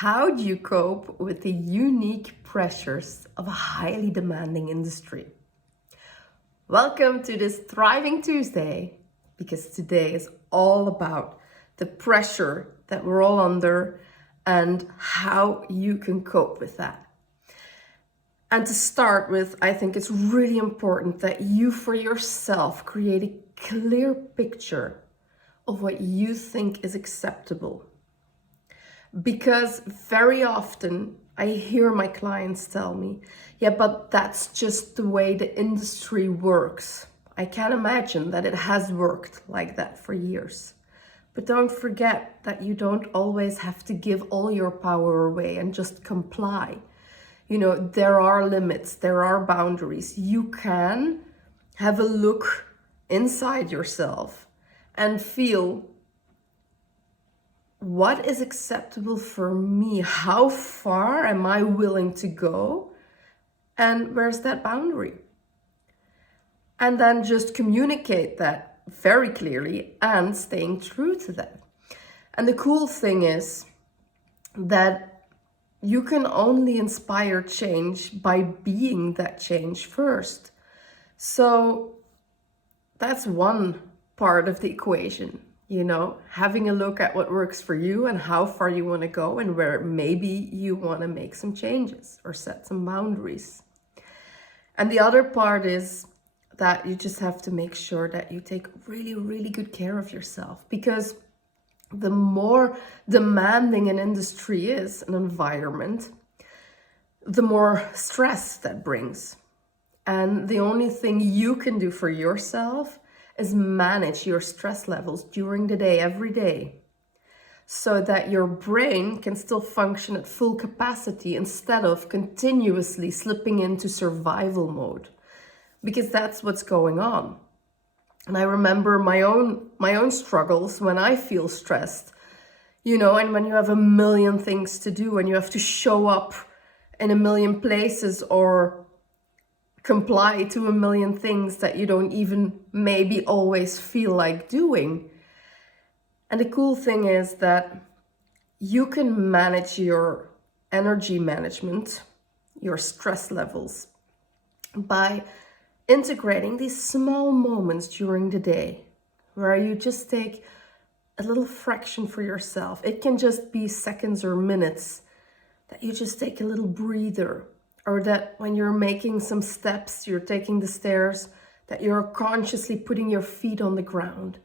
How do you cope with the unique pressures of a highly demanding industry? Welcome to this Thriving Tuesday, because today is all about the pressure that we're all under and how you can cope with that. And to start with, I think it's really important that you for yourself create a clear picture of what you think is acceptable. Because very often I hear my clients tell me, yeah, but that's just the way the industry works. I can't imagine that it has worked like that for years. But don't forget that you don't always have to give all your power away and just comply. You know, there are limits, there are boundaries. You can have a look inside yourself and feel, what is acceptable for me? How far am I willing to go? And where's that boundary? And then just communicate that very clearly and staying true to that. And the cool thing is that you can only inspire change by being that change first. So that's one part of the equation. You know, having a look at what works for you and how far you want to go and where maybe you want to make some changes or set some boundaries. And the other part is that you just have to make sure that you take really, really good care of yourself, because the more demanding an industry is, an environment, the more stress that brings. And the only thing you can do for yourself is manage your stress levels during the day, every day, so that your brain can still function at full capacity instead of continuously slipping into survival mode, because that's what's going on. And I remember my own struggles when I feel stressed, you know, and when you have a million things to do and you have to show up in a million places or comply to a million things that you don't even maybe always feel like doing. And the cool thing is that you can manage your energy management, your stress levels, by integrating these small moments during the day where you just take a little fraction for yourself. It can just be seconds or minutes that you just take a little breather. Or that when you're making some steps, you're taking the stairs, that you're consciously putting your feet on the ground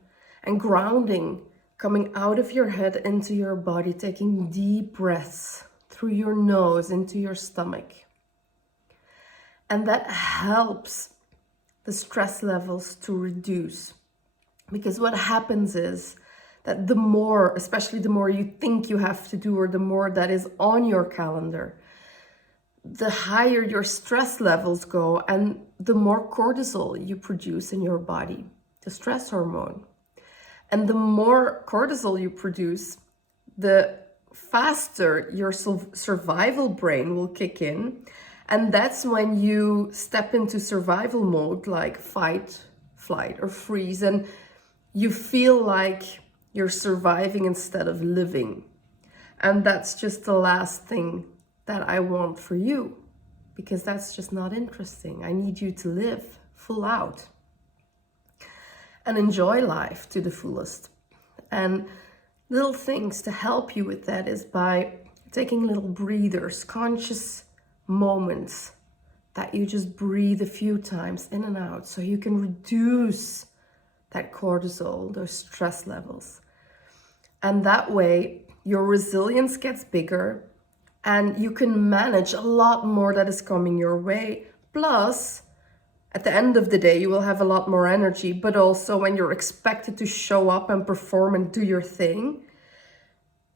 and grounding, coming out of your head into your body, taking deep breaths through your nose into your stomach. And that helps the stress levels to reduce. Because what happens is that the more, especially the more you think you have to do, or the more that is on your calendar, the higher your stress levels go and the more cortisol you produce in your body, the stress hormone. And the more cortisol you produce, the faster your survival brain will kick in. And that's when you step into survival mode, like fight, flight, or freeze. And you feel like you're surviving instead of living. And that's just the last thing that I want for you, because that's just not interesting. I need you to live full out and enjoy life to the fullest. And little things to help you with that is by taking little breathers, conscious moments that you just breathe a few times in and out, so you can reduce that cortisol, those stress levels. And that way your resilience gets bigger, and you can manage a lot more that is coming your way. Plus, at the end of the day, you will have a lot more energy, but also when you're expected to show up and perform and do your thing,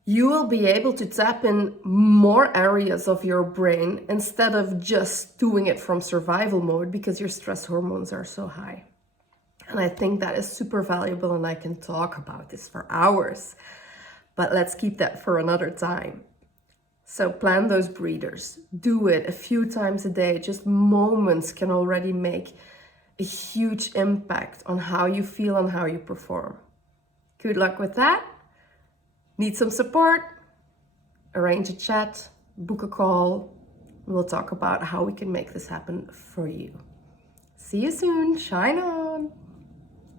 you will be able to tap in more areas of your brain instead of just doing it from survival mode, because your stress hormones are so high. And I think that is super valuable, and I can talk about this for hours, but let's keep that for another time. So plan those breathers, do it a few times a day. Just moments can already make a huge impact on how you feel and how you perform. Good luck with that. Need some support? arrange a chat, book a call. We'll talk about how we can make this happen for you. See you soon. Shine on.